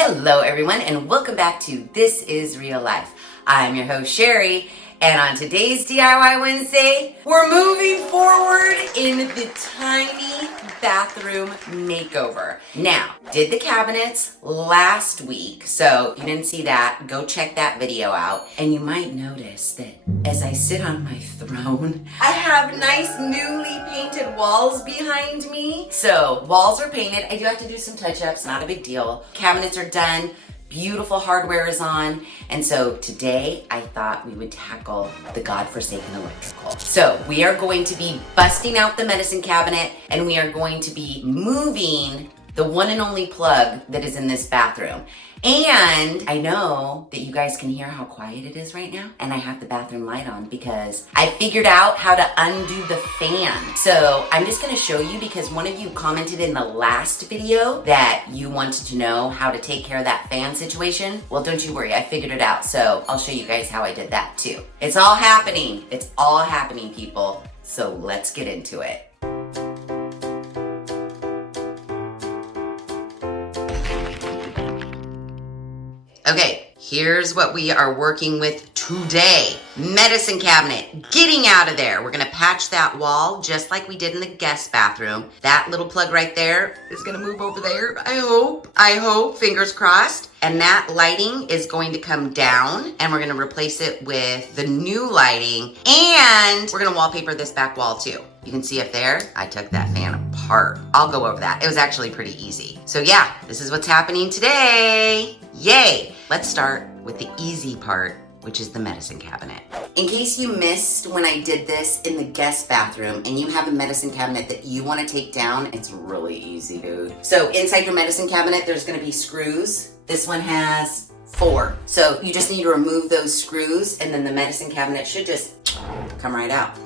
Hello everyone and welcome back to This Is Real Life. I'm your host Sheri, and on today's DIY Wednesday, we're moving forward in the tiny bathroom makeover. Now, did the cabinets last week, so if you didn't see that, go check that video out. And you might notice that as I sit on my throne, I have nice newly painted walls behind me. So walls are painted. I do have to do some touch-ups, not a big deal. Cabinets are done. Beautiful hardware is on. And so today I thought we would tackle the godforsaken electrical. So we are going to be busting out the medicine cabinet and we are going to be moving the one and only plug that is in this bathroom. And I know that you guys can hear how quiet it is right now, and I have the bathroom light on because I figured out how to undo the fan. So I'm just gonna show you because one of you commented in the last video that you wanted to know how to take care of that fan situation. Well, don't you worry, I figured it out. So I'll show you guys how I did that too. It's all happening, people. So let's get into it. Okay, here's what we are working with today. Medicine cabinet, getting out of there. We're gonna patch that wall just like we did in the guest bathroom. That little plug right there is gonna move over there, I hope, fingers crossed. And that lighting is going to come down and we're gonna replace it with the new lighting, and we're gonna wallpaper this back wall too. You can see up there, I took that fan apart. I'll go over that. It was actually pretty easy. So yeah, this is what's happening today. Yay! Let's start with the easy part, which is the medicine cabinet. In case you missed when I did this in the guest bathroom and you have a medicine cabinet that you want to take down, it's really easy, dude. So inside your medicine cabinet, there's going to be screws. This one has 4. So you just need to remove those screws and then the medicine cabinet should just come right out.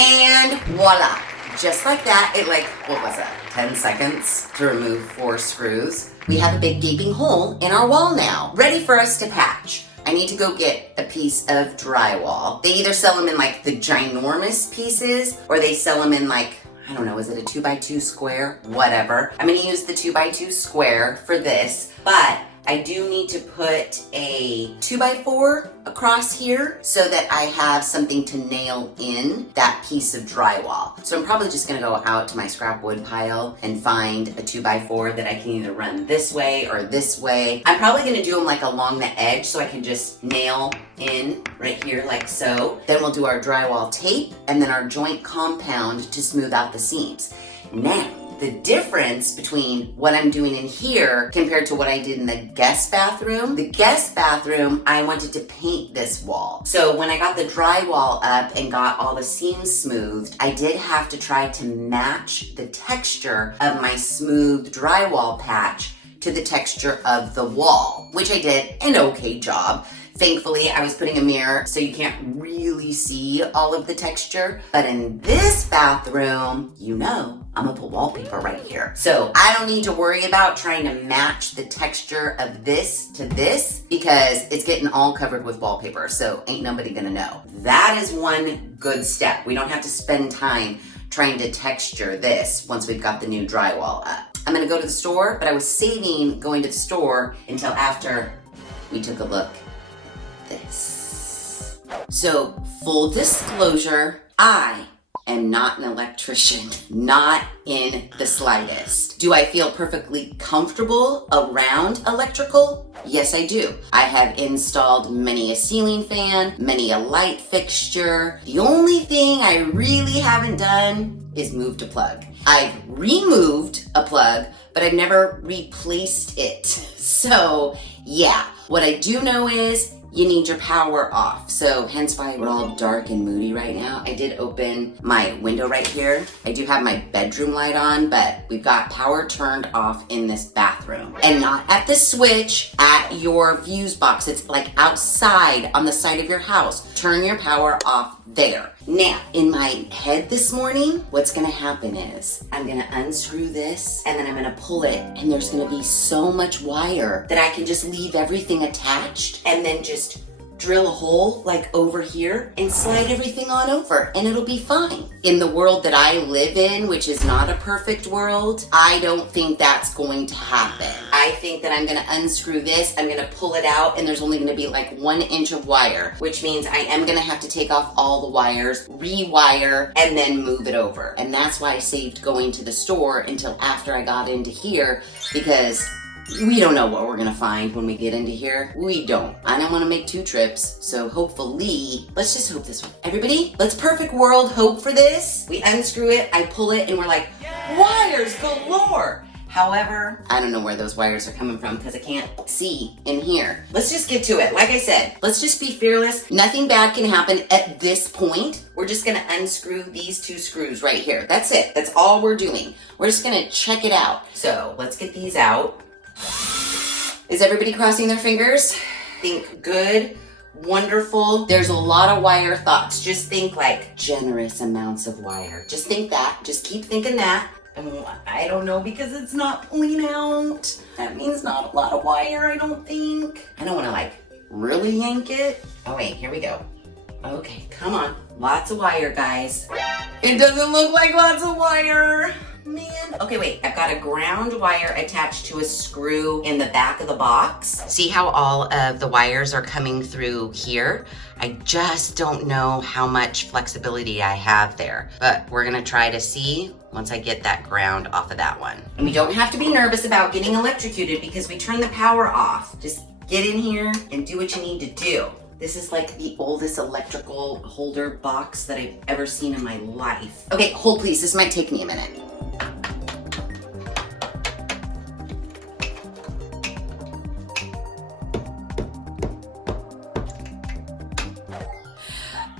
And voila. Just like that, it 10 seconds to remove 4 screws. We have a big gaping hole in our wall now, ready for us to patch. I need to go get a piece of drywall. They either sell them in the ginormous pieces, or they sell them in I don't know, is it a 2x2 square? Whatever. I'm gonna use the 2x2 square for this, but I do need to put a 2x4 across here so that I have something to nail in that piece of drywall. So I'm probably just gonna go out to my scrap wood pile and find a 2x4 that I can either run this way or this way. I'm probably gonna do them along the edge so I can just nail in right here like so. Then we'll do our drywall tape and then our joint compound to smooth out the seams. Now, the difference between what I'm doing in here compared to what I did in the guest bathroom, I wanted to paint this wall. So when I got the drywall up and got all the seams smoothed, I did have to try to match the texture of my smooth drywall patch to the texture of the wall, which I did an okay job. Thankfully, I was putting a mirror so you can't really see all of the texture. But in this bathroom, I'm gonna put wallpaper right here. So I don't need to worry about trying to match the texture of this to this because it's getting all covered with wallpaper. So ain't nobody gonna know. That is one good step. We don't have to spend time trying to texture this once we've got the new drywall up. I'm gonna go to the store, but I was saving going to the store until after we took a look this. So full disclosure, I am not an electrician, not in the slightest. Do I feel perfectly comfortable around electrical? Yes, I do. I have installed many a ceiling fan, many a light fixture. The only thing I really haven't done is moved a plug. I've removed a plug, but I've never replaced it. So yeah, what I do know is you need your power off. So hence why we're all dark and moody right now. I did open my window right here. I do have my bedroom light on, but we've got power turned off in this bathroom. And not at the switch, at your fuse box. It's outside on the side of your house. Turn your power off there. Now, in my head this morning, what's gonna happen is I'm gonna unscrew this and then I'm gonna pull it, and there's gonna be so much wire that I can just leave everything attached and then just drill a hole like over here and slide everything on over and it'll be fine. In the world that I live in, which is not a perfect world, I don't think that's going to happen. I think that I'm gonna unscrew this, I'm gonna pull it out, and there's only gonna be like 1 inch of wire, which means I am gonna have to take off all the wires, rewire, and then move it over. And that's why I saved going to the store until after I got into here, because we don't know what we're gonna find when we get into here. We don't. I don't wanna make 2 trips, so hopefully, let's just hope this one. Everybody, let's perfect world hope for this. We unscrew it, I pull it, and we're like, wires galore. However, I don't know where those wires are coming from because I can't see in here. Let's just get to it. Like I said, let's just be fearless. Nothing bad can happen at this point. We're just gonna unscrew these 2 screws right here. That's it. That's all we're doing. We're just gonna check it out. So let's get these out. Is everybody crossing their fingers? Think good, wonderful. There's a lot of wire thoughts. Just think like generous amounts of wire. Just think that. Just keep thinking that. I don't know because it's not pulling out. That means not a lot of wire, I don't think. I don't want to like really yank it. Oh wait, here we go. Okay, come on. Lots of wire, guys. It doesn't look like lots of wire. Man. Okay, wait, I've got a ground wire attached to a screw in the back of the box. See how all of the wires are coming through here? I just don't know how much flexibility I have there, but we're gonna try to see once I get that ground off of that one. And we don't have to be nervous about getting electrocuted because we turn the power off. Just get in here and do what you need to do. This is like the oldest electrical holder box that I've ever seen in my life. Okay, hold please, this might take me a minute.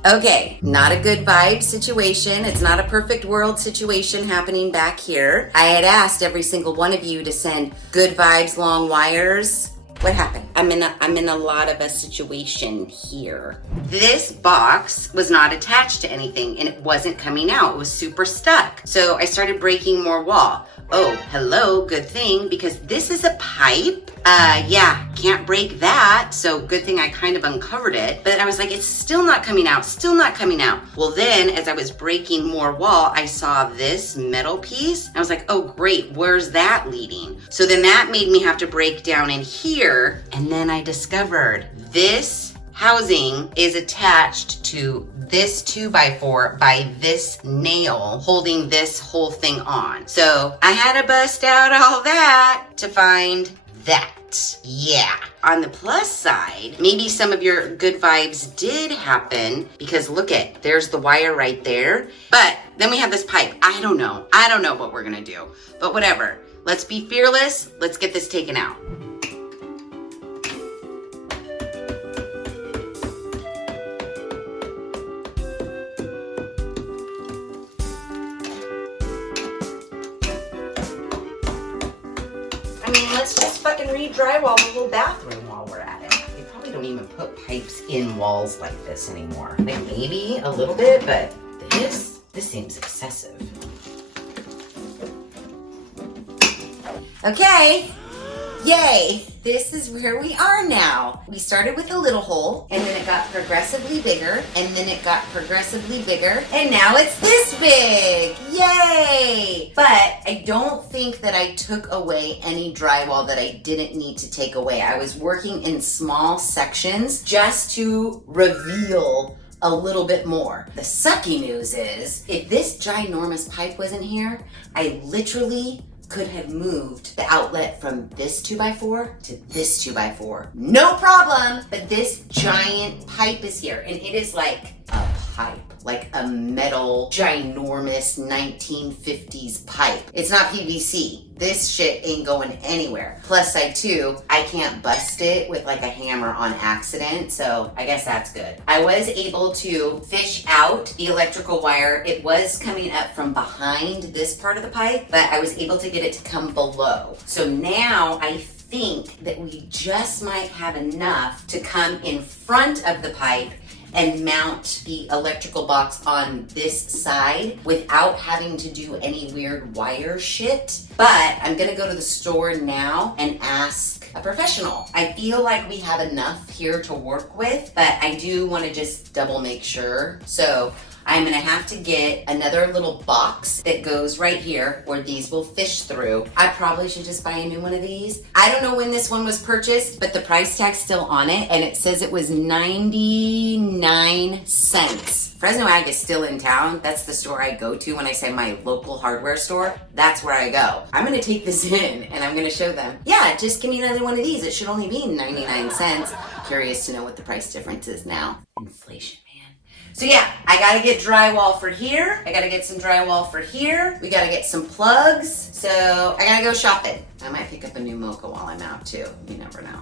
Okay, not a good vibe situation. It's not a perfect world situation happening back here. I had asked every single one of you to send good vibes, long wires. What happened? I'm in a lot of a situation here. This box was not attached to anything and it wasn't coming out. It was super stuck. So I started breaking more wall. Oh, hello, good thing, because this is a pipe. Yeah, can't break that. So good thing I kind of uncovered it. But I was like, it's still not coming out, still not coming out. Well then, as I was breaking more wall, I saw this metal piece. I was like, oh great, where's that leading? So then that made me have to break down in here. And then I discovered this housing is attached to this 2x4 by this nail holding this whole thing on. So I had to bust out all that to find that. Yeah. On the plus side, maybe some of your good vibes did happen because look at, there's the wire right there. But then we have this pipe. I don't know what we're gonna do, but whatever. Let's be fearless. Let's get this taken out. I mean, let's just fucking re-drywall the whole bathroom while we're at it. They probably don't even put pipes in walls like this anymore. Like maybe a little bit, but this seems excessive. Okay, yay. This is where we are now. We started with a little hole, and then it got progressively bigger, and then it got progressively bigger, and now it's this big. Yay! But I don't think that I took away any drywall that I didn't need to take away. I was working in small sections just to reveal a little bit more. The sucky news is, if this ginormous pipe wasn't here, I literally could have moved the outlet from this 2x4 to this 2x4. No problem, but this giant pipe is here, and it is like a pipe, like a metal, ginormous 1950s pipe. It's not PVC. This shit ain't going anywhere. Plus side two, I can't bust it with like a hammer on accident, so I guess that's good. I was able to fish out the electrical wire. It was coming up from behind this part of the pipe, but I was able to get it to come below. So now I think that we just might have enough to come in front of the pipe and mount the electrical box on this side without having to do any weird wire shit. But I'm gonna go to the store now and ask a professional. I feel like we have enough here to work with, but I do want to just double make sure. So I'm gonna have to get another little box that goes right here where these will fish through. I probably should just buy a new one of these. I don't know when this one was purchased, but the price tag's still on it, and it says it was 99 cents. Fresno Ag is still in town. That's the store I go to when I say my local hardware store. That's where I go. I'm gonna take this in and I'm gonna show them. Yeah, just give me another one of these. It should only be 99 cents. Curious to know what the price difference is now. Inflation. So yeah, I gotta get drywall for here. I gotta get some drywall for here. We gotta get some plugs. So I gotta go shopping. I might pick up a new mocha while I'm out too. You never know.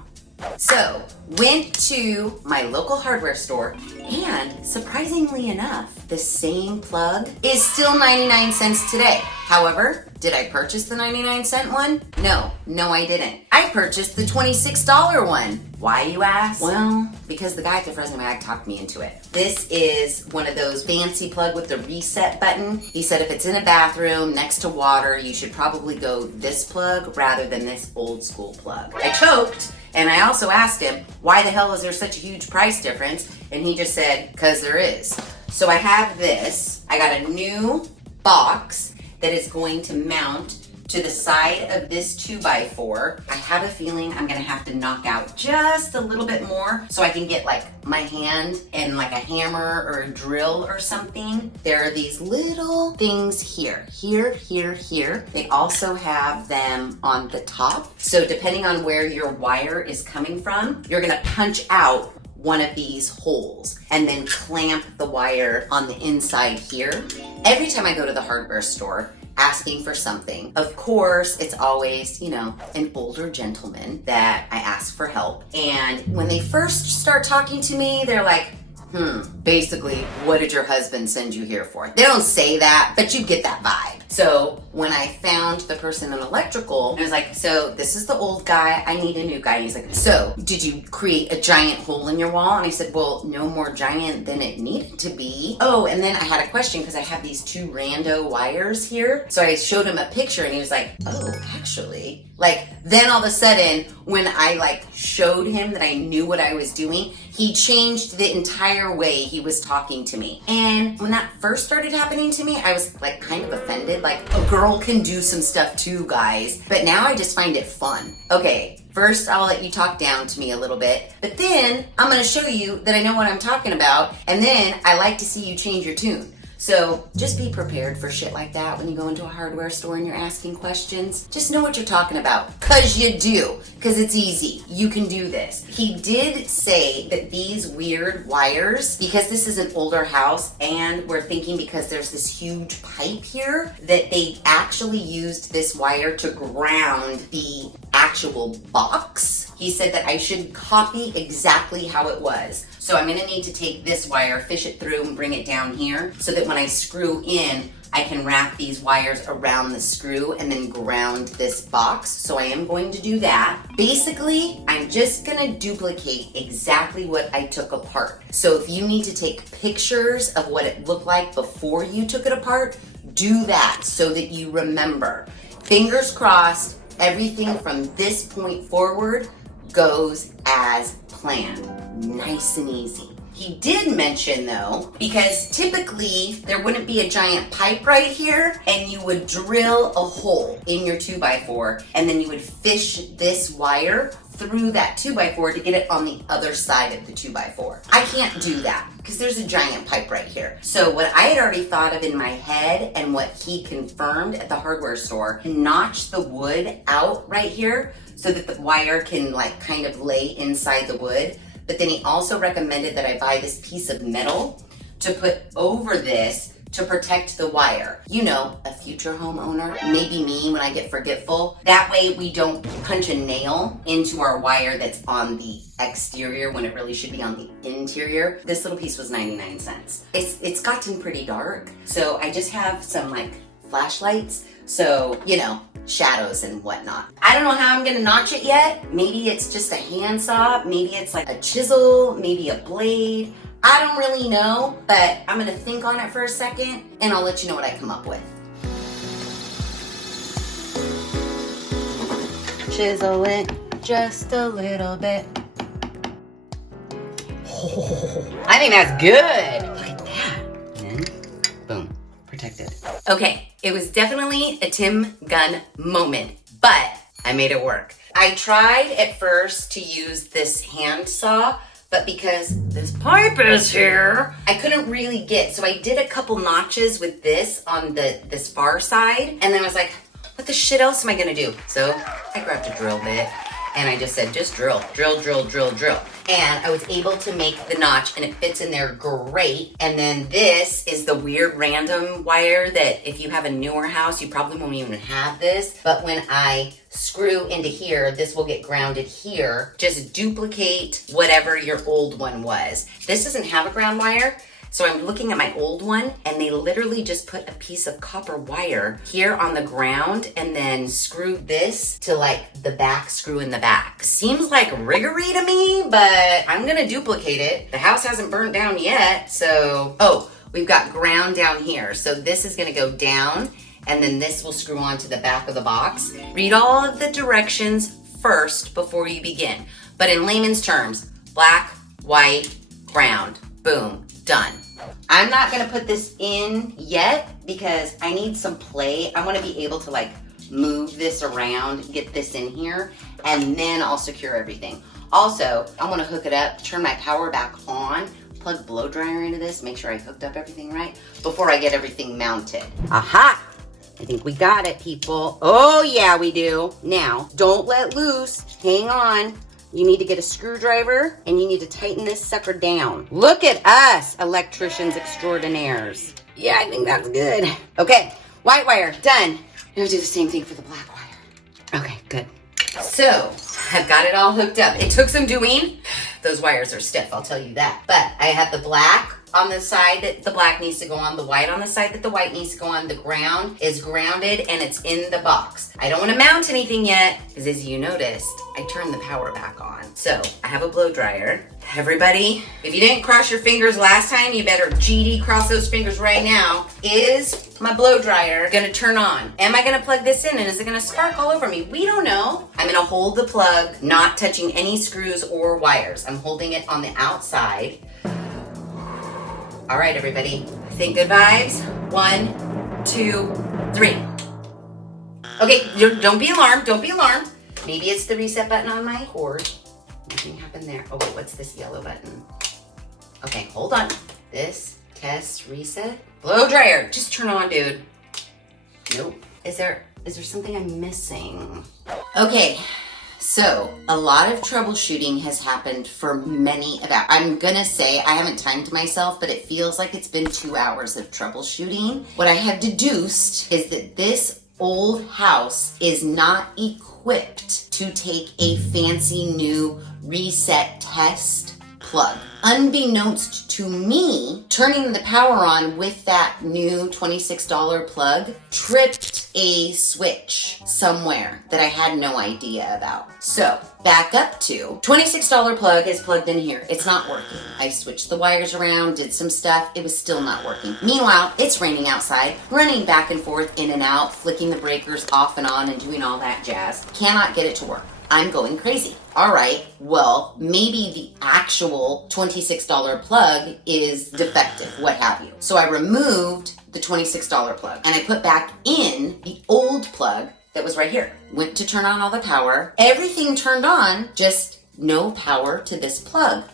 So, went to my local hardware store, and surprisingly enough, the same plug is still 99 cents today. However, did I purchase the 99-cent one? No, I didn't. I purchased the $26 one. Why, you ask? Well, because the guy at the Fresno Ag talked me into it. This is one of those fancy plug with the reset button. He said if it's in a bathroom next to water, you should probably go this plug rather than this old school plug. I choked. And I also asked him, why the hell is there such a huge price difference? And he just said, because there is. So I have this. I got a new box that is going to mount to the side of this 2x4. I have a feeling I'm gonna have to knock out just a little bit more so I can get like my hand and like a hammer or a drill or something. There are these little things here. They also have them on the top. So depending on where your wire is coming from, you're gonna punch out one of these holes and then clamp the wire on the inside here. Every time I go to the hardware store asking for something, of course, it's always, an older gentleman that I ask for help. And when they first start talking to me, they're like, basically, what did your husband send you here for? They don't say that, but you get that vibe. So when I found the person in electrical, I was like, so this is the old guy, I need a new guy. And he's like, so did you create a giant hole in your wall? And I said, well, no more giant than it needed to be. Oh, and then I had a question because I have these two rando wires here. So I showed him a picture and he was like, oh, actually. Then all of a sudden, when I showed him that I knew what I was doing, he changed the entire way he was talking to me. And when that first started happening to me, I was kind of offended. A girl can do some stuff too, guys. But now I just find it fun. Okay, first I'll let you talk down to me a little bit, but then I'm gonna show you that I know what I'm talking about, and then I like to see you change your tune. So just be prepared for shit like that when you go into a hardware store and you're asking questions. Just know what you're talking about, cause you do, cause it's easy. You can do this. He did say that these weird wires, because this is an older house and we're thinking because there's this huge pipe here, that they actually used this wire to ground the actual box. He said that I should copy exactly how it was. So I'm gonna need to take this wire, fish it through and bring it down here so that when I screw in, I can wrap these wires around the screw and then ground this box. So I am going to do that. Basically, I'm just gonna duplicate exactly what I took apart. So if you need to take pictures of what it looked like before you took it apart, do that so that you remember. Fingers crossed, everything from this point forward goes as planned. Nice and easy. He did mention though, because typically there wouldn't be a giant pipe right here and you would drill a hole in your 2x4 and then you would fish this wire through that 2x4 to get it on the other side of the 2x4. I can't do that because there's a giant pipe right here. So what I had already thought of in my head and what he confirmed at the hardware store, notch the wood out right here so that the wire can kind of lay inside the wood. But then he also recommended that I buy this piece of metal to put over this to protect the wire. A future homeowner, maybe me when I get forgetful. That way we don't punch a nail into our wire that's on the exterior when it really should be on the interior. This little piece was 99 cents. It's gotten pretty dark, so I just have some flashlights. So, shadows and whatnot. I don't know how I'm gonna notch it yet. Maybe it's just a handsaw, maybe it's a chisel, maybe a blade. I don't really know, but I'm gonna think on it for a second and I'll let you know what I come up with. Chisel it. just a little bit. Oh, I think that's good. Look at that. And then, boom, protected. Okay, it was definitely a Tim Gunn moment, but I made it work. I tried at first to use this hand saw, but because this pipe is here, I couldn't really get, so I did a couple notches with this on this far side, and then I was like, what the shit else am I gonna do? So I grabbed a drill bit, and I just said, just drill, drill, drill, drill, drill. And I was able to make the notch, and it fits in there great. And then this is the weird random wire that if you have a newer house, you probably won't even have this. But when I screw into here, this will get grounded here. Just duplicate whatever your old one was. This doesn't have a ground wire. So I'm looking at my old one, and they literally just put a piece of copper wire here on the ground and then screwed this to like the back screw in the back. Seems like riggery to me, but I'm gonna duplicate it. The house hasn't burnt down yet, so, oh, we've got ground down here. So this is gonna go down, and then this will screw onto the back of the box. Read all of the directions first before you begin. But in layman's terms, black, white, ground, boom, done. I'm not gonna put this in yet because I need some play. I wanna be able to like move this around, get this in here, and then I'll secure everything. Also, I wanna hook it up, turn my power back on, plug blow dryer into this, make sure I hooked up everything right before I get everything mounted. Aha! I think we got it, people. Oh yeah, we do. Now, don't let loose, hang on. You need to get a screwdriver and you need to tighten this sucker down. Look at us, electricians extraordinaires. Yeah, I think that's good. Okay, white wire, done. Now do the same thing for the black wire. Okay, good. So, I've got it all hooked up. It took some doing. Those wires are stiff, I'll tell you that. But I have the black on the side that the black needs to go on, the white on the side that the white needs to go on. The ground is grounded and it's in the box. I don't want to mount anything yet because as you noticed, I turned the power back on. So I have a blow dryer. Everybody, if you didn't cross your fingers last time, you better GD cross those fingers right now. Is my blow dryer gonna turn on? Am I gonna plug this in and is it gonna spark all over me? We don't know. I'm gonna hold the plug, not touching any screws or wires. I'm holding it on the outside. All right, everybody, I think good vibes. 1, 2, 3. Okay, don't be alarmed, don't be alarmed. Maybe it's the reset button on my cord. Nothing happened there. Oh, wait, what's this yellow button? Okay, hold on. This, test, reset. Blow dryer, just turn on, dude. Nope. Is there something I'm missing? Okay, so a lot of troubleshooting has happened for many I'm gonna say, I haven't timed myself, but it feels like it's been 2 hours of troubleshooting. What I have deduced is that this old house is not equipped to take a fancy new reset test plug. Unbeknownst to me, turning the power on with that new $26 plug tripped a switch somewhere that I had no idea about. So back up to $26 plug is plugged in here. It's not working. I switched the wires around, did some stuff. It was still not working. Meanwhile, it's raining outside, running back and forth, in and out, flicking the breakers off and on and doing all that jazz. Cannot get it to work. I'm going crazy. All right, well, maybe the actual $26 plug is defective, what have you. So I removed the $26 plug and I put back in the old plug that was right here. Went to turn on all the power. Everything turned on, just no power to this plug.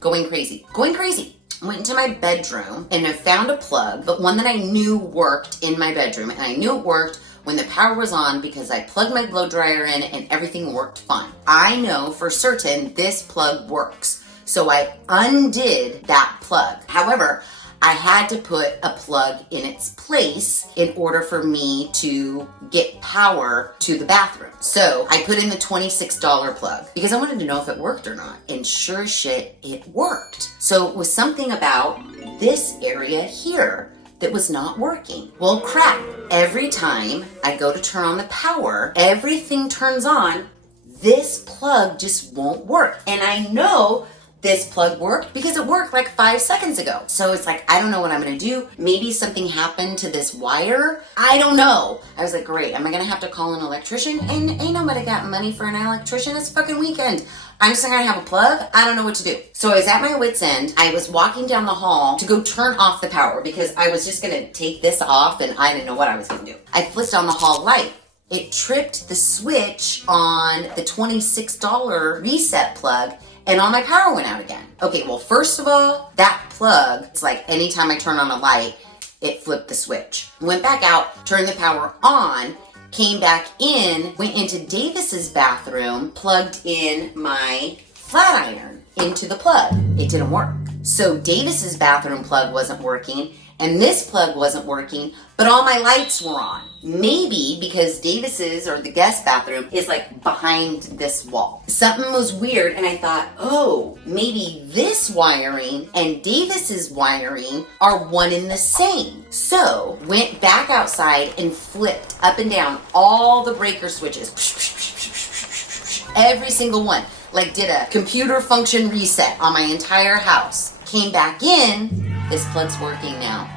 Going crazy, going crazy. Went into my bedroom and I found a plug, but one that I knew worked in my bedroom, and I knew it worked when the power was on because I plugged my blow dryer in and everything worked fine. I know for certain this plug works. So I undid that plug. However, I had to put a plug in its place in order for me to get power to the bathroom. So I put in the $26 plug because I wanted to know if it worked or not. And sure as shit, it worked. So it was something about this area here that was not working. Well, crap. Every time I go to turn on the power, everything turns on. This plug just won't work. And I know this plug worked because it worked like 5 seconds ago. So it's like, I don't know what I'm gonna do. Maybe something happened to this wire. I don't know. I was like, great, am I gonna have to call an electrician? And ain't nobody got money for an electrician. It's fucking weekend. I'm just gonna have a plug. I don't know what to do. So I was at my wit's end. I was walking down the hall to go turn off the power because I was just gonna take this off and I didn't know what I was gonna do. I flipped on the hall light. It tripped the switch on the $26 reset plug and all my power went out again. Okay, well, first of all, that plug, it's like anytime I turn on a light, it flipped the switch. Went back out, turned the power on, came back in, went into Davis's bathroom, plugged in my flat iron into the plug. It didn't work. So Davis's bathroom plug wasn't working, and this plug wasn't working, but all my lights were on. Maybe because Davis's or the guest bathroom is like behind this wall. Something was weird and I thought, oh, maybe this wiring and Davis's wiring are one and the same. So went back outside and flipped up and down all the breaker switches. Every single one. Like did a computer function reset on my entire house. Came back in, this plug's working now.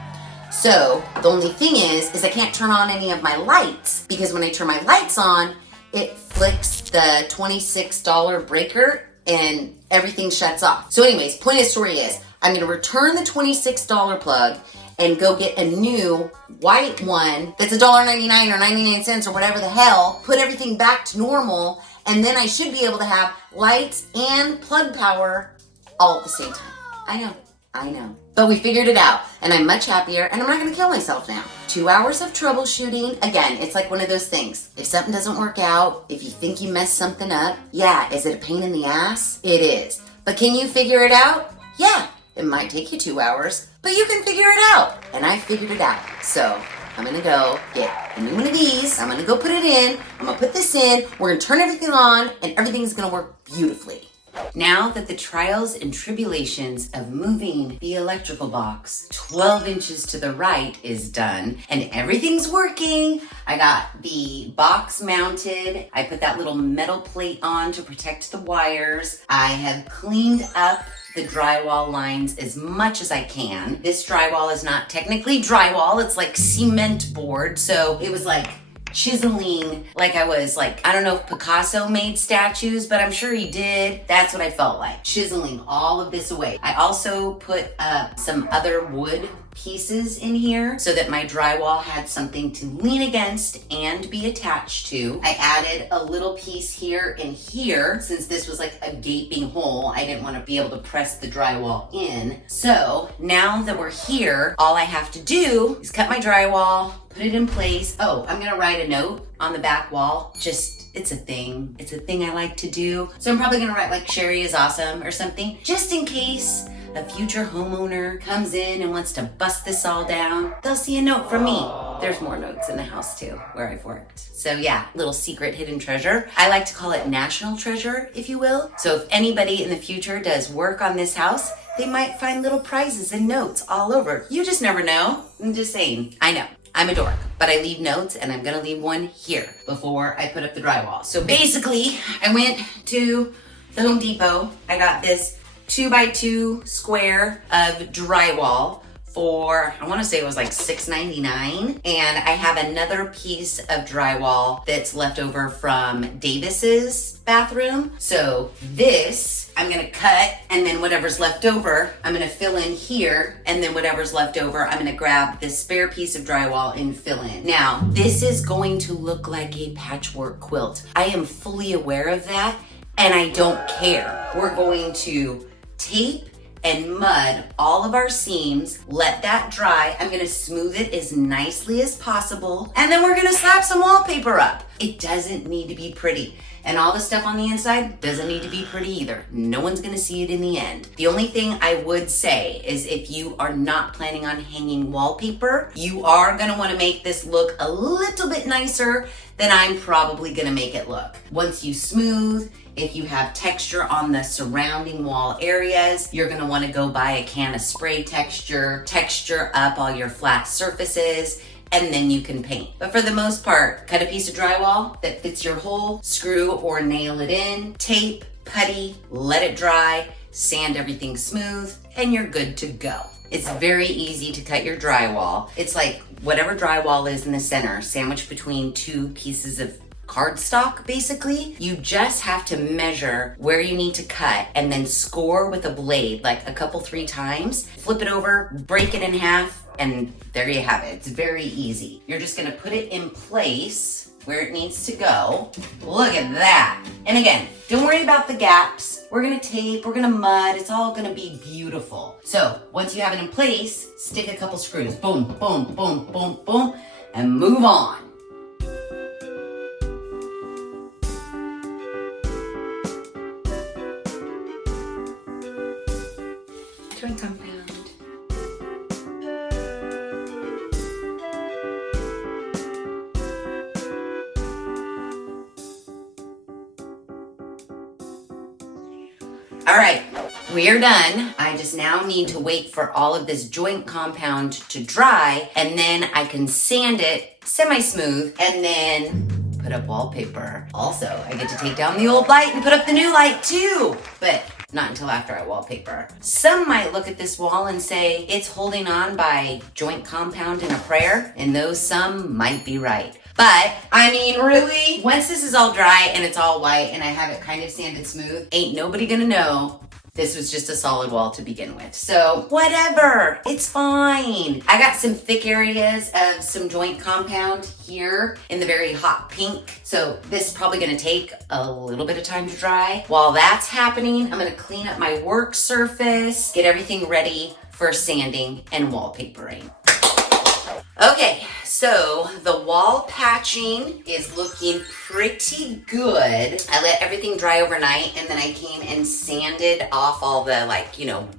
So the only thing is I can't turn on any of my lights because when I turn my lights on, it flicks the $26 breaker and everything shuts off. So anyways, point of the story is I'm gonna return the $26 plug and go get a new white one that's $1.99 or 99 cents or whatever the hell, put everything back to normal, and then I should be able to have lights and plug power all at the same time. I know. But we figured it out, and I'm much happier, and I'm not gonna kill myself now. 2 hours of troubleshooting. Again, it's like one of those things. If something doesn't work out, if you think you messed something up, yeah, is it a pain in the ass? It is. But can you figure it out? Yeah, it might take you 2 hours, but you can figure it out. And I figured it out. So I'm gonna go get a new one of these. I'm gonna go put it in. I'm gonna put this in. We're gonna turn everything on, and everything's gonna work beautifully. Now that the trials and tribulations of moving the electrical box 12 inches to the right is done and everything's working, I got the box mounted. I put that little metal plate on to protect the wires. I have cleaned up the drywall lines as much as I can. This drywall is not technically drywall, it's like cement board. So it was like chiseling, like I was like, I don't know if Picasso made statues, but I'm sure he did. That's what I felt like, chiseling all of this away. I also put some other wood pieces in here so that my drywall had something to lean against and be attached to. I added a little piece here and here since this was like a gaping hole. I didn't want to be able to press the drywall in. So now that we're here, all I have to do is cut my drywall, put it in place. Oh, I'm gonna write a note on the back wall. It's a thing. It's a thing I like to do. So I'm probably gonna write like Sheri is awesome or something, just in case a future homeowner comes in and wants to bust this all down. They'll see a note from me. There's more notes in the house too, where I've worked. So yeah, little secret hidden treasure. I like to call it national treasure, if you will. So if anybody in the future does work on this house, they might find little prizes and notes all over. You just never know. I'm just saying. I know. I'm a dork, but I leave notes and I'm gonna leave one here before I put up the drywall. So basically, I went to the Home Depot. I got this 2x2 square of drywall for, I wanna say it was like $6.99. And I have another piece of drywall that's left over from Davis's bathroom. So this, I'm gonna cut, and then whatever's left over, I'm gonna fill in here, and then whatever's left over, I'm gonna grab this spare piece of drywall and fill in. Now, this is going to look like a patchwork quilt. I am fully aware of that, and I don't care. We're going to tape and mud all of our seams, let that dry. I'm gonna smooth it as nicely as possible, and then we're gonna slap some wallpaper up. It doesn't need to be pretty. And all the stuff on the inside doesn't need to be pretty either. No one's gonna see it in the end. The only thing I would say is if you are not planning on hanging wallpaper, you are gonna wanna make this look a little bit nicer than I'm probably gonna make it look. Once you smooth, if you have texture on the surrounding wall areas, you're gonna wanna go buy a can of spray texture up all your flat surfaces, and then you can paint. But for the most part, cut a piece of drywall that fits your hole, screw or nail it in, tape, putty, let it dry, sand everything smooth, and you're good to go. It's very easy to cut your drywall. It's like whatever drywall is in the center, sandwiched between two pieces of cardstock, basically. You just have to measure where you need to cut and then score with a blade like a couple, 3 times. Flip it over, break it in half, and there you have it. It's very easy. You're just gonna put it in place where it needs to go. Look at that. And again, don't worry about the gaps. We're gonna tape, we're gonna mud, it's all gonna be beautiful. So once you have it in place, stick a couple screws. Boom, boom, boom, boom, boom, and move on. Joint compound. All right, we are done. I just now need to wait for all of this joint compound to dry, and then I can sand it semi-smooth and then put up wallpaper. Also, I get to take down the old light and put up the new light too, but not until after I wallpaper. Some might look at this wall and say it's holding on by joint compound and a prayer, and those some might be right. But, I mean, really, once this is all dry and it's all white and I have it kind of sanded smooth, ain't nobody gonna know this was just a solid wall to begin with. So, whatever, it's fine. I got some thick areas of some joint compound here in the very hot pink. So this is probably gonna take a little bit of time to dry. While that's happening, I'm gonna clean up my work surface, get everything ready for sanding and wallpapering. Okay, so the wall patching is looking pretty good. I let everything dry overnight and then I came and sanded off all the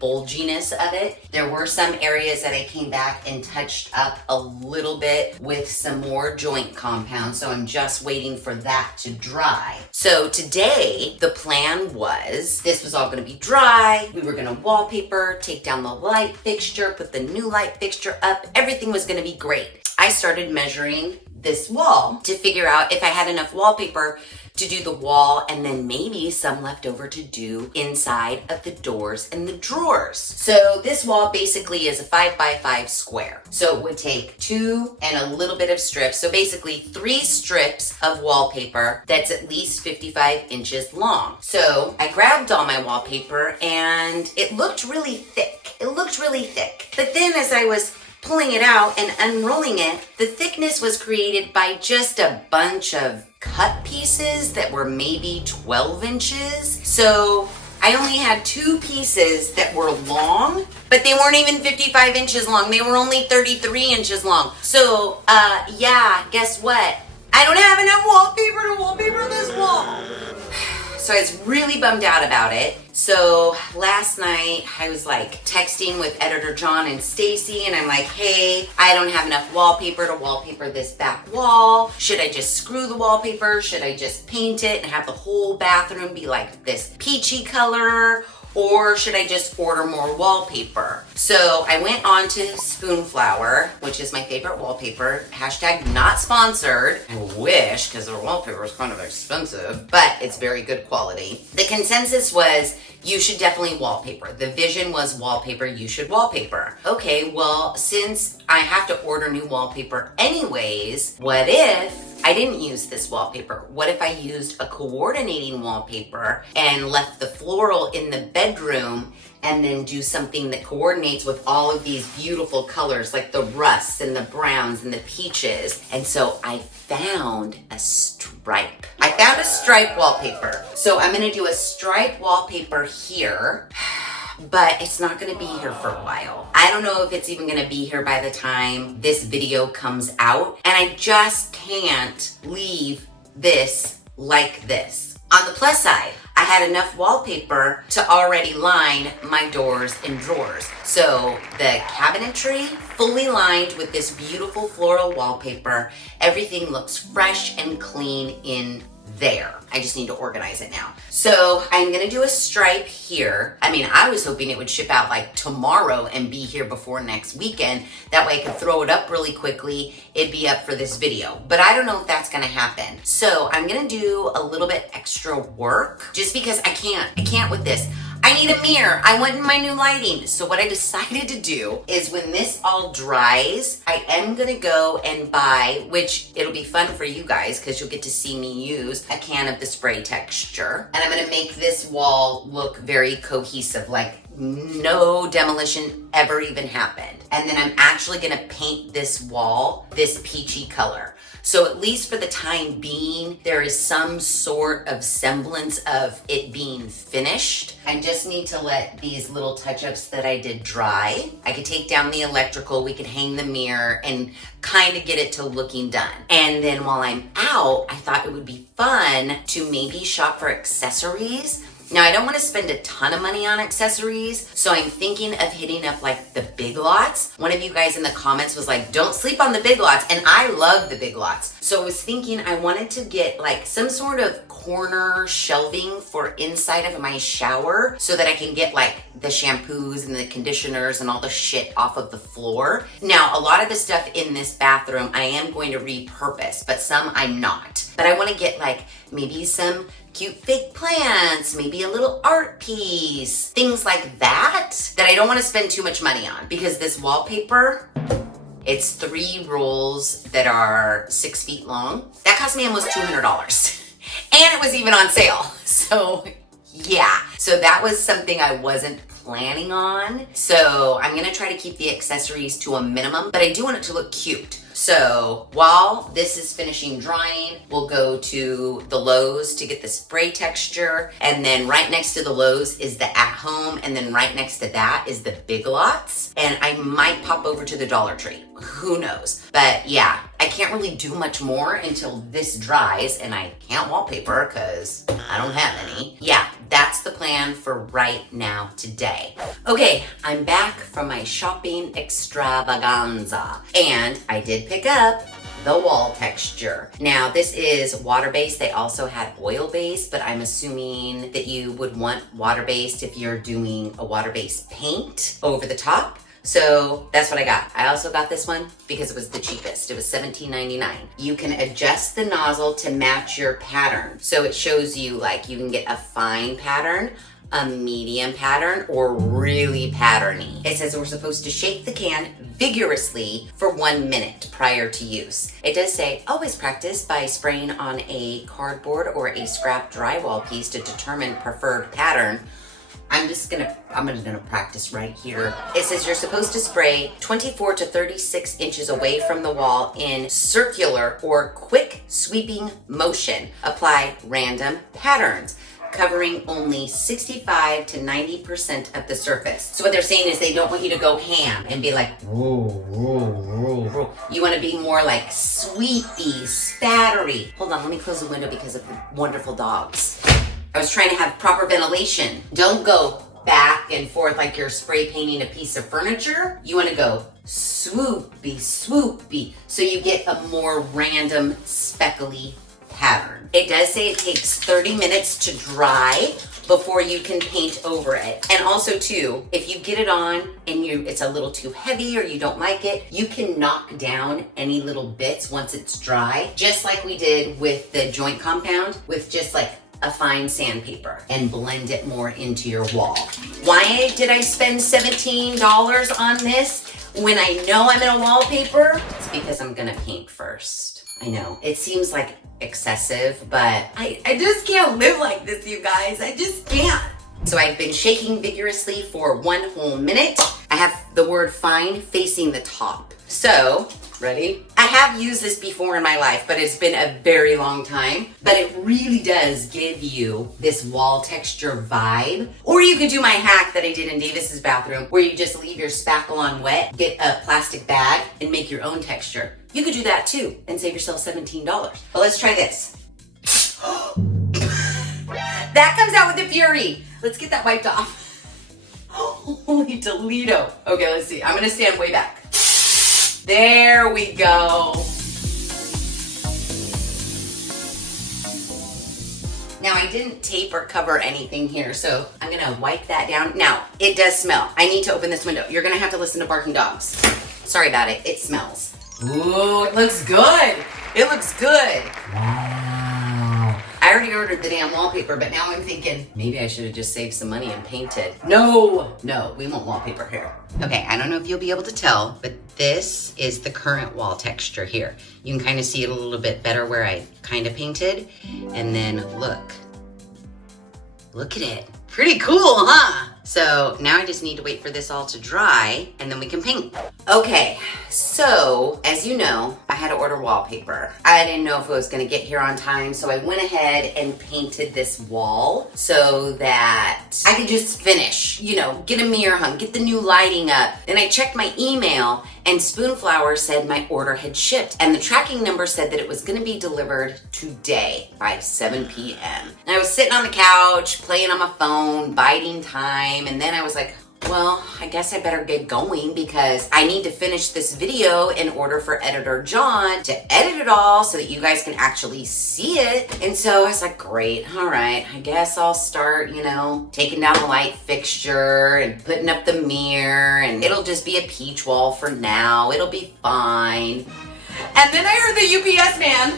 bulginess of it. There were some areas that I came back and touched up a little bit with some more joint compound, so I'm just waiting for that to dry. So today, the plan was, this was all gonna be dry, we were gonna wallpaper, take down the light fixture, put the new light fixture up, everything was gonna be great. I started measuring this wall to figure out if I had enough wallpaper to do the wall and then maybe some left over to do inside of the doors and the drawers. So this wall basically is a 5x5 square. So it would take 2 and a little bit of strips. So basically 3 strips of wallpaper that's at least 55 inches long. So I grabbed all my wallpaper and it looked really thick. But then as I was pulling it out and unrolling it, the thickness was created by just a bunch of cut pieces that were maybe 12 inches. So I only had 2 pieces that were long, but they weren't even 55 inches long. They were only 33 inches long. So, yeah, guess what? I don't have enough wallpaper to wallpaper this wall. So I was really bummed out about it. So last night I was like texting with editor John and Stacy and I'm like, hey, I don't have enough wallpaper to wallpaper this back wall. Should I just screw the wallpaper? Should I just paint it and have the whole bathroom be like this peachy color? Or should I just order more wallpaper? So I went on to Spoonflower, which is my favorite wallpaper. Hashtag not sponsored. I wish, because their wallpaper is kind of expensive, but it's very good quality. The consensus was you should definitely wallpaper. The vision was wallpaper, you should wallpaper. Okay, well, since I have to order new wallpaper anyways, what if I didn't use this wallpaper? What if I used a coordinating wallpaper and left the floral in the bedroom and then do something that coordinates with all of these beautiful colors like the rusts and the browns and the peaches? And so I found a stripe. I found a stripe wallpaper. So I'm gonna do a stripe wallpaper here, but it's not gonna be here for a while. I don't know if it's even gonna be here by the time this video comes out, and I just can't leave this like this. On the plus side, I had enough wallpaper to already line my doors and drawers. So the cabinetry, fully lined with this beautiful floral wallpaper. Everything looks fresh and clean in there. I just need to organize it now. So I'm gonna do a stripe here. I mean, I was hoping it would ship out like tomorrow and be here before next weekend. That way I could throw it up really quickly. It'd be up for this video, but I don't know if that's gonna happen. So I'm gonna do a little bit extra work just because I can't with this. I I need a mirror. I want my new lighting. So what I decided to do is when this all dries, I am gonna go and buy, which it'll be fun for you guys because you'll get to see me use a can of the spray texture. And I'm gonna make this wall look very cohesive, like no demolition ever even happened. And then I'm actually gonna paint this wall this peachy color. So at least for the time being, there is some sort of semblance of it being finished. I just need to let these little touch-ups that I did dry. I could take down the electrical, we could hang the mirror and kind of get it to looking done. And then while I'm out, I thought it would be fun to maybe shop for accessories. Now, I don't want to spend a ton of money on accessories, so I'm thinking of hitting up like the Big Lots. One of you guys in the comments was like, don't sleep on the Big Lots, and I love the Big Lots. So I was thinking I wanted to get like some sort of corner shelving for inside of my shower so that I can get like the shampoos and the conditioners and all the shit off of the floor. Now, a lot of the stuff in this bathroom I am going to repurpose, but some I'm not. But I want to get like maybe some cute fake plants, maybe a little art piece, things like that I don't want to spend too much money on because this wallpaper, it's 3 rolls that are 6 feet long. That cost me almost $200 and it was even on sale. So yeah, so that was something I wasn't planning on. So I'm gonna try to keep the accessories to a minimum, but I do want it to look cute. So while this is finishing drying, we'll go to the Lowe's to get the spray texture. And then right next to the Lowe's is the At Home. And then right next to that is the Big Lots. And I might pop over to the Dollar Tree. Who knows? But yeah, I can't really do much more until this dries and I can't wallpaper because I don't have any. Yeah, that's the plan for right now today. Okay, I'm back from my shopping extravaganza and I did pick up the wall texture. Now this is water-based. They also had oil-based, but I'm assuming that you would want water-based if you're doing a water-based paint over the top. So that's what I got. I also got this one because it was the cheapest. It was $17.99. You can adjust the nozzle to match your pattern. So it shows you like you can get a fine pattern, a medium pattern, or really patterny. It says we're supposed to shake the can vigorously for 1 minute prior to use. It does say always practice by spraying on a cardboard or a scrap drywall piece to determine preferred pattern. I'm gonna practice right here. It says you're supposed to spray 24 to 36 inches away from the wall in circular or quick sweeping motion. Apply random patterns, covering only 65 to 90% of the surface. So what they're saying is they don't want you to go ham and be like, woo, woo, woo, woo. You wanna be more like sweepy, spattery. Hold on, let me close the window because of the wonderful dogs. I was trying to have proper ventilation. Don't go back and forth like you're spray painting a piece of furniture. You wanna go swoopy, swoopy, so you get a more random speckly pattern. It does say it takes 30 minutes to dry before you can paint over it. And also too, if you get it on and it's a little too heavy or you don't like it, you can knock down any little bits once it's dry, just like we did with the joint compound with just like a fine sandpaper and blend it more into your wall. Why did I spend $17 on this when I know I'm in a wallpaper? It's because I'm gonna paint first. I know, it seems like excessive, but I just can't live like this, you guys. I just can't. So I've been shaking vigorously for 1 whole minute. I have the word fine facing the top. So, ready? I have used this before in my life, but it's been a very long time. But it really does give you this wall texture vibe. Or you could do my hack that I did in Davis's bathroom, where you just leave your spackle on wet, get a plastic bag, and make your own texture. You could do that too, and save yourself $17. But let's try this. That comes out with the fury. Let's get that wiped off. Holy Toledo. Okay, let's see. I'm gonna stand way back. There we go. Now I didn't tape or cover anything here, so I'm gonna wipe that down. Now, it does smell. I need to open this window. You're gonna have to listen to barking dogs. Sorry about it, it smells. Ooh, it looks good. It looks good. Wow. I I already ordered the damn wallpaper, but now I'm thinking maybe I should have just saved some money and painted. No, we want wallpaper here. Okay, I don't know if you'll be able to tell, but this is the current wall texture here. You can kind of see it a little bit better where I kind of painted. And then look at it. Pretty cool, huh? So now I just need to wait for this all to dry and then we can paint. Okay, so as you know, I had to order wallpaper. I didn't know if it was gonna get here on time, so I went ahead and painted this wall so that I could just finish, get a mirror hung, get the new lighting up. Then I checked my email and Spoonflower said my order had shipped and the tracking number said that it was gonna be delivered today by 7 p.m. And I was sitting on the couch, playing on my phone, biding time, and then I was like, well, I guess I better get going because I need to finish this video in order for editor John to edit it all so that you guys can actually see it. And so I was like, great, all right, I guess I'll start, taking down the light fixture and putting up the mirror, and it'll just be a peach wall for now. It'll be fine. And then I heard the UPS man.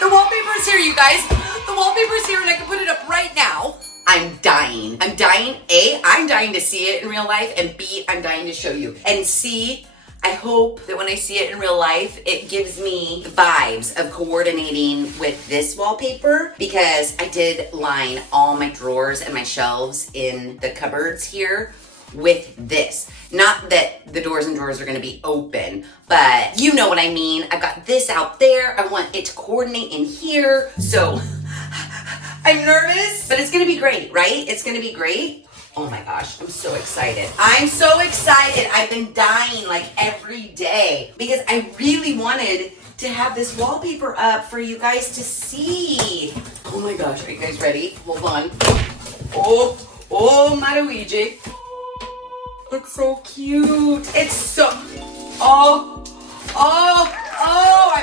The wallpaper is here, you guys. The wallpaper is here and I can put it up right now. I'm dying. A, I'm dying to see it in real life, and B, I'm dying to show you. And C, I hope that when I see it in real life, it gives me the vibes of coordinating with this wallpaper, because I did line all my drawers and my shelves in the cupboards here with this. Not that the doors and drawers are gonna be open, but you know what I mean. I've got this out there. I want it to coordinate in here. So I'm nervous, but it's gonna be great, right? It's gonna be great. Oh my gosh, I'm so excited. I'm so excited. I've been dying like every day because I really wanted to have this wallpaper up for you guys to see. Oh my gosh, are you guys ready? Hold on. Oh my Luigi. It's so cute. It's so, I'm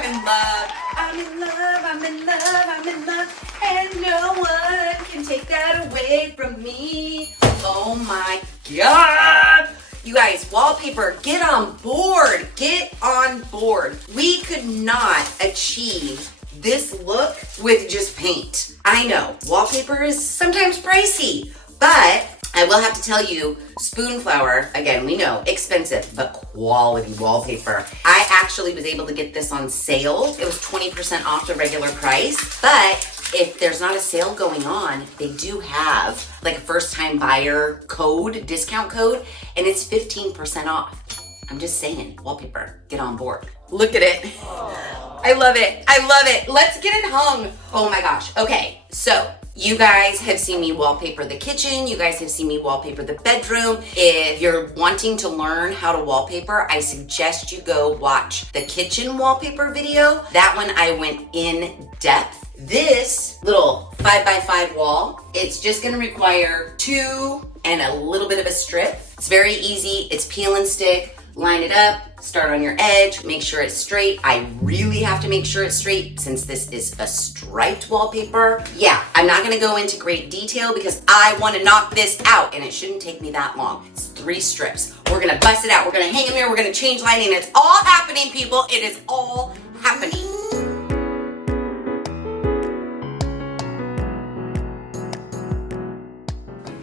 in love. I'm in love, I'm in love, I'm in love, and no one can take that away from me. Oh my God. You guys, wallpaper, get on board. Get on board. We could not achieve this look with just paint. I know, wallpaper is sometimes pricey, but I will have to tell you, Spoonflower, again, we know, expensive, but quality wallpaper. I actually was able to get this on sale. It was 20% off the regular price, but if there's not a sale going on, they do have like a first time buyer code, discount code, and it's 15% off. I'm just saying, wallpaper, get on board. Look at it. I love it. I love it. Let's get it hung. Oh my gosh. Okay, so you guys have seen me wallpaper the kitchen. You guys have seen me wallpaper the bedroom. If you're wanting to learn how to wallpaper, I suggest you go watch the kitchen wallpaper video. That one I went in depth. This little 5x5 wall, it's just gonna require 2 and a little bit of a strip. It's very easy. It's peel and stick. Line it up, start on your edge, make sure it's straight. I really have to make sure it's straight since this is a striped wallpaper. Yeah, I'm not gonna go into great detail because I wanna knock this out and it shouldn't take me that long. It's 3 strips. We're gonna bust it out, we're gonna hang a mirror, we're gonna change lighting. It's all happening, people. It is all happening.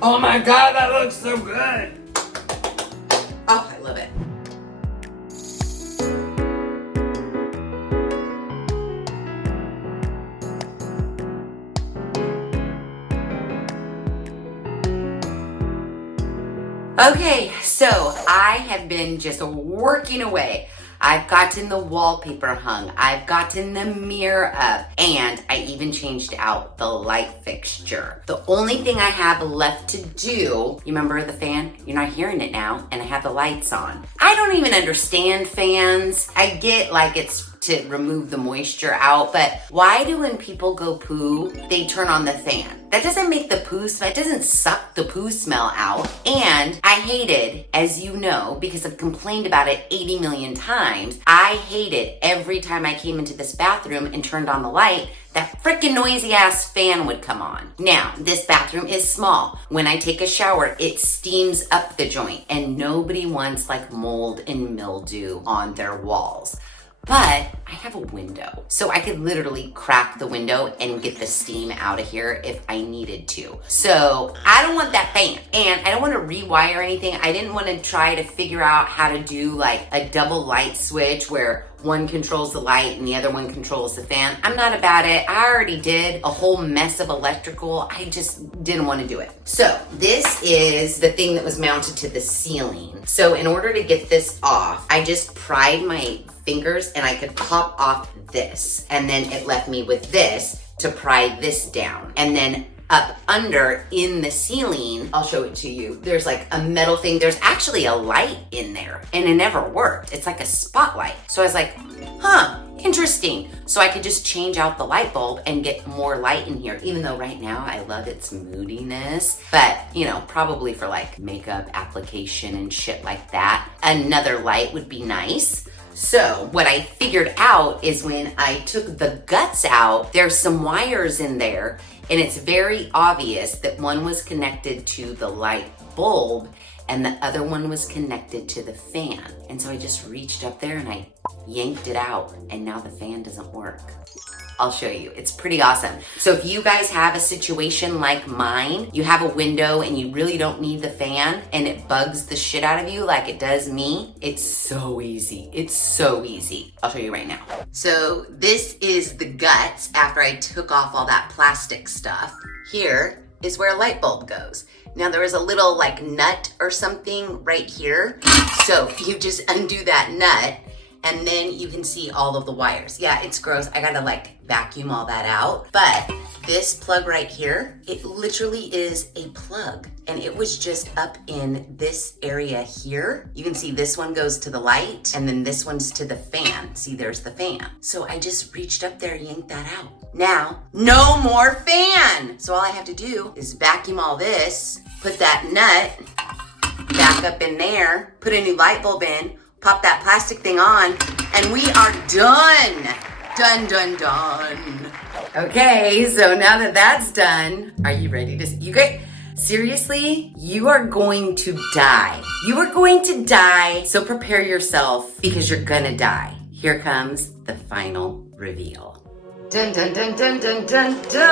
Oh my God, that looks so good. Oh, I love it. Okay, so I have been just working away. I've gotten the wallpaper hung, I've gotten the mirror up, and I even changed out the light fixture. The only thing I have left to do, you remember the fan? You're not hearing it now, and I have the lights on. I don't even understand fans. I get like it's to remove the moisture out, but why do when people go poo, they turn on the fan? That doesn't make the poo smell, it doesn't suck the poo smell out. And I hated, as you know, because I've complained about it 80 million times, I hated every time I came into this bathroom and turned on the light, that freaking noisy ass fan would come on. Now, this bathroom is small. When I take a shower, it steams up the joint, and nobody wants like mold and mildew on their walls. but I have a window. So I could literally crack the window and get the steam out of here if I needed to. So I don't want that fan, and I don't want to rewire anything. I didn't want to try to figure out how to do like a double light switch where one controls the light and the other one controls the fan. I'm not about it. I already did a whole mess of electrical. I just didn't want to do it. So this is the thing that was mounted to the ceiling. So in order to get this off, I just pried my fingers and I could pop off this. And then it left me with this to pry this down. And then up under in the ceiling, I'll show it to you. There's like a metal thing. There's actually a light in there and it never worked. It's like a spotlight. So I was like, huh, interesting. So I could just change out the light bulb and get more light in here, even though right now I love its moodiness. But, you know, probably for like makeup application and shit like that, another light would be nice. So what I figured out is when I took the guts out, there's some wires in there, and it's very obvious that one was connected to the light bulb and the other one was connected to the fan. And so I just reached up there and I yanked it out, and now the fan doesn't work. I'll show you. It's pretty awesome. So if you guys have a situation like mine, you have a window and you really don't need the fan and it bugs the shit out of you like it does me, it's so easy. It's so easy. I'll show you right now. So this is the guts after I took off all that plastic stuff. Here is where a light bulb goes. Now there is a little like nut or something right here. So you just undo that nut and then you can see all of the wires. Yeah, it's gross. I gotta like vacuum all that out. But this plug right here, it literally is a plug. And it was just up in this area here. You can see this one goes to the light and then this one's to the fan. See, there's the fan. So I just reached up there, yanked that out. Now, no more fan. So all I have to do is vacuum all this, put that nut back up in there, put a new light bulb in, pop that plastic thing on, and we are done. Done, done, done. Okay, so now that that's done, are you ready to, you guys, seriously, you are going to die. You are going to die, so prepare yourself because you're gonna die. Here comes the final reveal. Dun, dun, dun, dun, dun, dun, dun.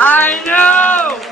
I know.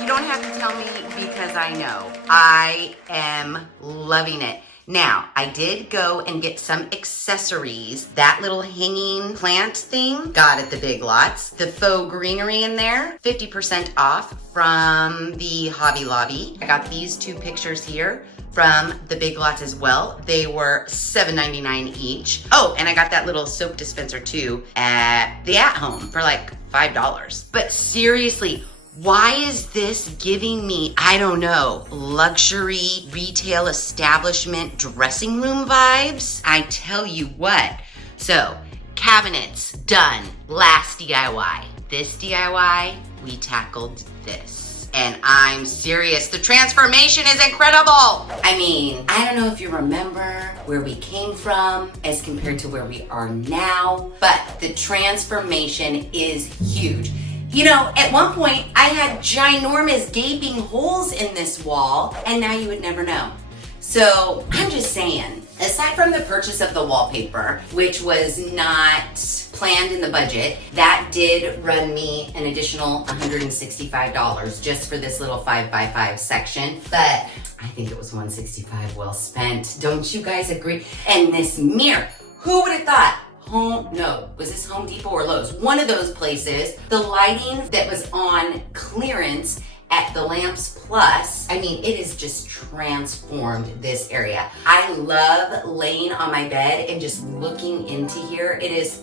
You don't have to tell me because I know. I am loving it. Now, I did go and get some accessories. That little hanging plant thing, got at the Big Lots. The faux greenery in there, 50% off from the Hobby Lobby. I got these two pictures here from the Big Lots as well. They were $7.99 each. Oh, and I got that little soap dispenser too at the At Home for like $5. But seriously, why is this giving me, I don't know, luxury retail establishment dressing room vibes? I tell you what. So, cabinets, done. Last DIY. This DIY, we tackled this. And I'm serious, the transformation is incredible. I mean, I don't know if you remember where we came from as compared to where we are now, but the transformation is huge. You know, at one point, I had ginormous gaping holes in this wall, and now you would never know. So, I'm just saying, aside from the purchase of the wallpaper, which was not planned in the budget, that did run me an additional $165 just for this little 5x5 section, but I think it was $165 well spent. Don't you guys agree? And this mirror, who would have thought? Was this Home Depot or Lowe's? One of those places. The lighting that was on clearance at the Lamps Plus, I mean, it has just transformed this area. I love laying on my bed and just looking into here. It is,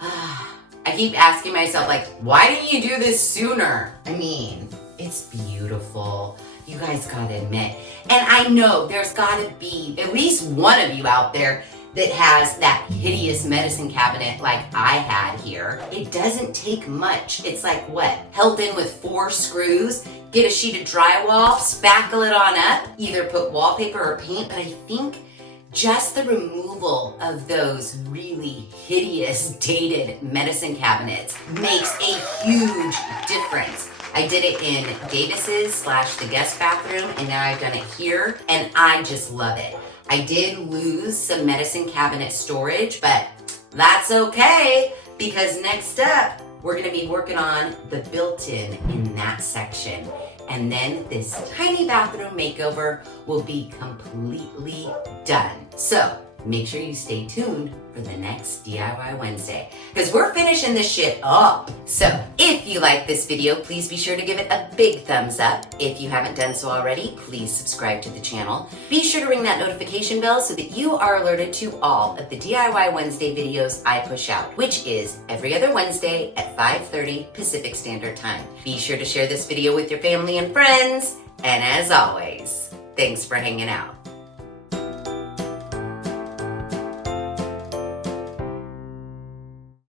I keep asking myself, like, why didn't you do this sooner? I mean, it's beautiful. You guys gotta admit. And I know there's gotta be at least one of you out there that has that hideous medicine cabinet like I had here. It doesn't take much. It's like what? Held in with 4 screws, get a sheet of drywall, spackle it on up, either put wallpaper or paint, but I think just the removal of those really hideous dated medicine cabinets makes a huge difference. I did it in Davis's / the guest bathroom, and now I've done it here, and I just love it. I did lose some medicine cabinet storage, but that's okay, because next up, we're gonna be working on the built-in in that section. And then this tiny bathroom makeover will be completely done. So make sure you stay tuned for the next DIY Wednesday, because we're finishing this shit up. So if you like this video, please be sure to give it a big thumbs up. If you haven't done so already, please subscribe to the channel. Be sure to ring that notification bell so that you are alerted to all of the DIY Wednesday videos I push out, which is every other Wednesday at 5:30 Pacific Standard Time. Be sure to share this video with your family and friends. And as always, thanks for hanging out.